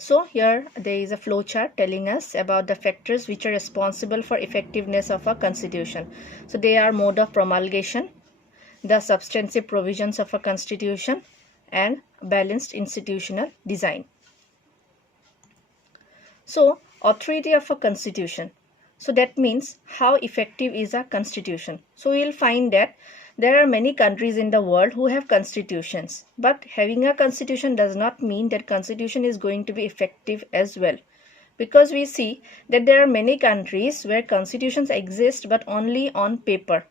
So here there is a flowchart telling us about the factors which are responsible for effectiveness of a constitution. So they are mode of promulgation, the substantive provisions of a constitution, and balanced institutional design. So authority of a constitution. So that means how effective is a constitution. So we will find that there are many countries in the world who have constitutions, but having a constitution does not mean that constitution is going to be effective as well, because we see that there are many countries where constitutions exist but only on paper.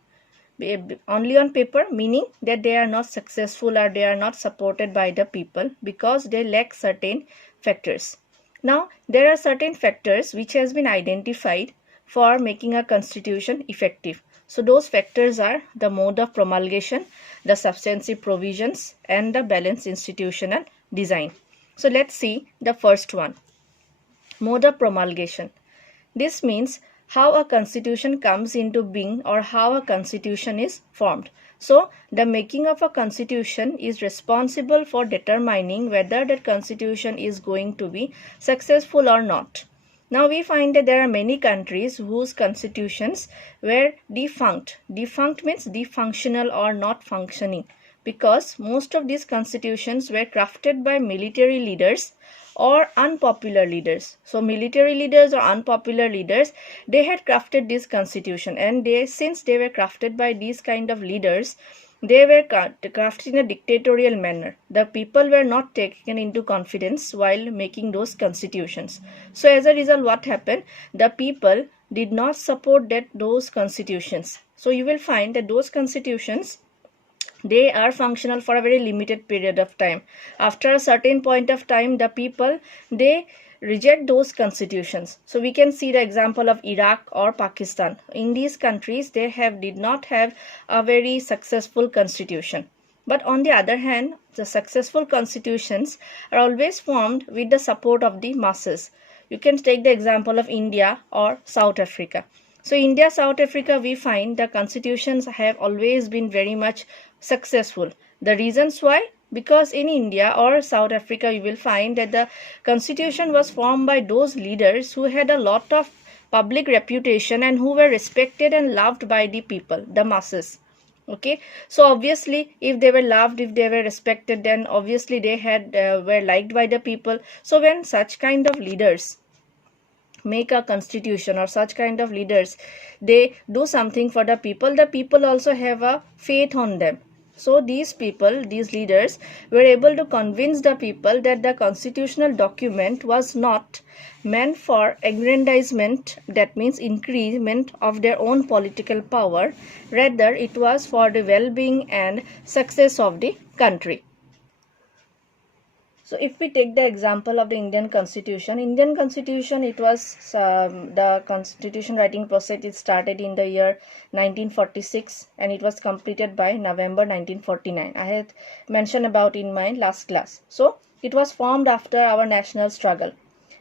Only on paper, meaning that they are not successful or they are not supported by the people because they lack certain factors. Now there are certain factors which has been identified for making a constitution effective. So those factors are the mode of promulgation, the substantive provisions, and the balanced institutional design. So let's see the first one, mode of promulgation. This means how a constitution comes into being or how a constitution is formed. So the making of a constitution is responsible for determining whether that constitution is going to be successful or not. Now we find that there are many countries whose constitutions were defunct. Defunct means defunctional or not functioning, because most of these constitutions were crafted by military leaders or unpopular leaders. So military leaders or unpopular leaders, they had crafted this constitution, and since they were crafted by these kind of leaders, they were crafted in a dictatorial manner. The people were not taken into confidence while making those constitutions. So as a result, what happened? The people did not support those constitutions. So you will find that those constitutions, they are functional for a very limited period of time. After a certain point of time, the people, they reject those constitutions. So we can see the example of Iraq or Pakistan. In these countries, they did not have a very successful constitution. But on the other hand, the successful constitutions are always formed with the support of the masses. You can take the example of India or South Africa. So India, South Africa, we find the constitutions have always been very much successful. The reasons why? Because in India or South Africa, you will find that the constitution was formed by those leaders who had a lot of public reputation and who were respected and loved by the people, the masses. Okay, so obviously if they were loved, if they were respected, then obviously they were liked by the people. So when such kind of leaders make a constitution, or such kind of leaders, they do something for the people also have a faith on them. So these people, these leaders, were able to convince the people that the constitutional document was not meant for aggrandizement, that means increment of their own political power, rather it was for the well-being and success of the country. So if we take the example of the Indian Constitution, it was the constitution writing process, it started in the year 1946 and it was completed by November 1949. I had mentioned about in my last class. So it was formed after our national struggle,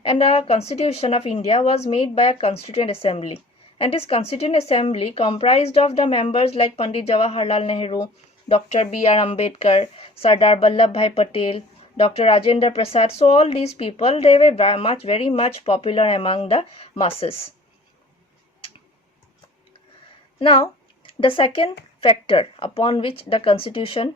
and the Constitution of India was made by a Constituent Assembly, and this Constituent Assembly comprised of the members like Pandit Jawaharlal Nehru, Dr. B.R. Ambedkar, Sardar Vallabhbhai Patel, Dr. Rajendra Prasad. So all these people, they were very much popular among the masses. Now, the second factor upon which the constitution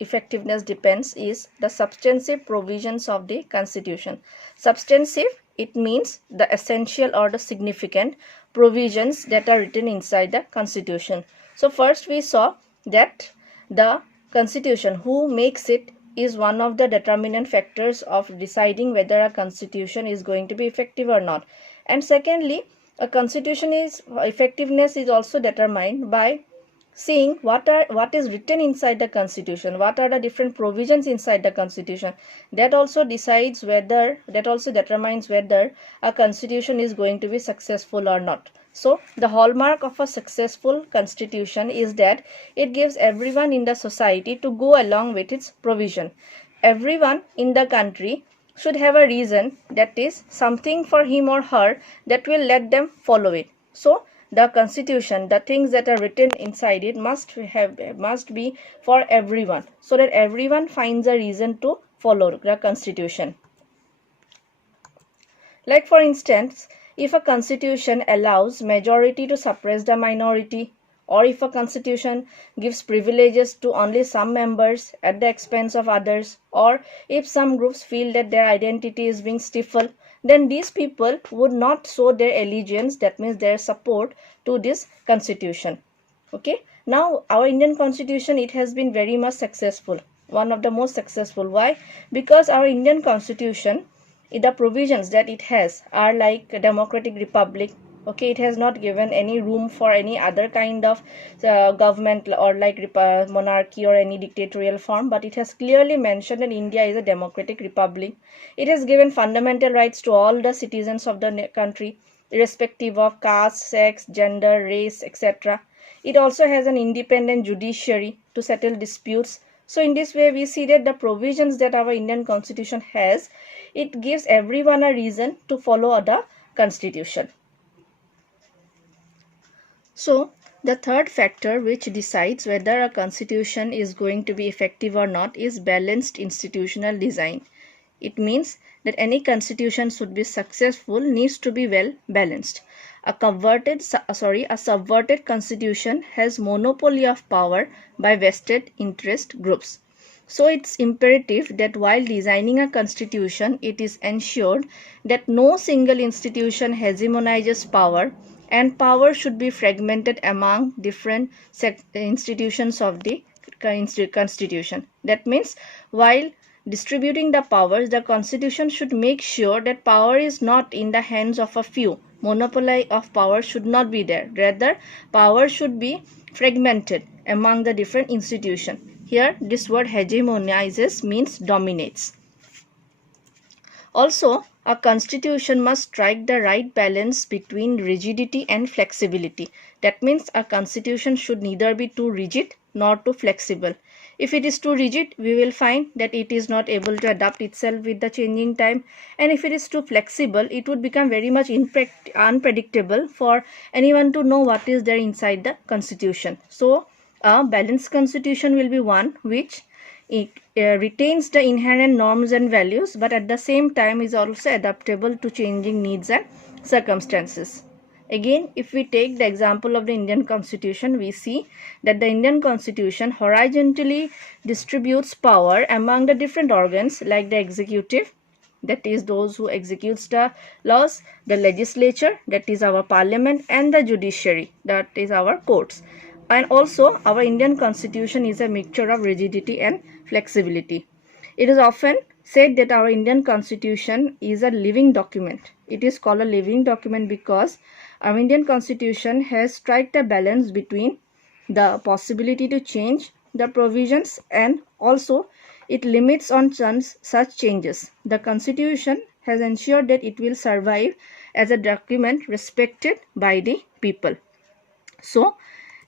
effectiveness depends is the substantive provisions of the constitution. Substantive, it means the essential or the significant provisions that are written inside the constitution. So first we saw that the constitution, who makes it, is one of the determinant factors of deciding whether a constitution is going to be effective or not. And secondly, a constitution effectiveness is also determined by seeing what is written inside the constitution, what are the different provisions inside the constitution. That also determines whether a constitution is going to be successful or not. So the hallmark of a successful constitution is that it gives everyone in the society to go along with its provision. Everyone in the country should have a reason, that is something for him or her that will let them follow it. So the constitution, the things that are written inside it must be for everyone, so that everyone finds a reason to follow the constitution. Like for instance, if a constitution allows majority to suppress the minority, or if a constitution gives privileges to only some members at the expense of others, or if some groups feel that their identity is being stifled, then these people would not show their allegiance, that means their support to this constitution. Okay, now our Indian constitution, it has been very much successful, one of the most successful. Why? Because our Indian constitution, the provisions that it has are like a democratic republic. Okay, it has not given any room for any other kind of government or like monarchy or any dictatorial form, but it has clearly mentioned that India is a democratic republic. It has given fundamental rights to all the citizens of the country, irrespective of caste, sex, gender, race, etc. It also has an independent judiciary to settle disputes. So in this way, we see that the provisions that our Indian constitution has, it gives everyone a reason to follow the constitution. So the third factor which decides whether a constitution is going to be effective or not is balanced institutional design. It means that any constitution should be successful needs to be well balanced. A subverted constitution has monopoly of power by vested interest groups. So it's imperative that while designing a constitution, it is ensured that no single institution hegemonizes power, and power should be fragmented among different institutions of the constitution. That means while distributing the powers, the constitution should make sure that power is not in the hands of a few. Monopoly of power should not be there. Rather, power should be fragmented among the different institutions. Here, this word hegemonizes means dominates. Also, a constitution must strike the right balance between rigidity and flexibility. That means a constitution should neither be too rigid nor too flexible. If it is too rigid, we will find that it is not able to adapt itself with the changing time. And if it is too flexible, it would become very much unpredictable for anyone to know what is there inside the constitution. So, a balanced constitution will be one which it retains the inherent norms and values, but at the same time is also adaptable to changing needs and circumstances. Again, if we take the example of the Indian Constitution, we see that the Indian Constitution horizontally distributes power among the different organs like the executive, that is those who executes the laws, the legislature, that is our parliament, and the judiciary, that is our courts. And also our Indian constitution is a mixture of rigidity and flexibility. It is often said that our Indian constitution is a living document. It is called a living document because our Indian constitution has struck a balance between the possibility to change the provisions and also it limits on such changes. The constitution has ensured that it will survive as a document respected by the people. So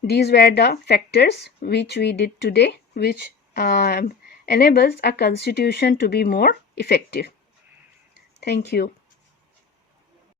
these were the factors which we did today, which enables a constitution to be more effective. Thank you.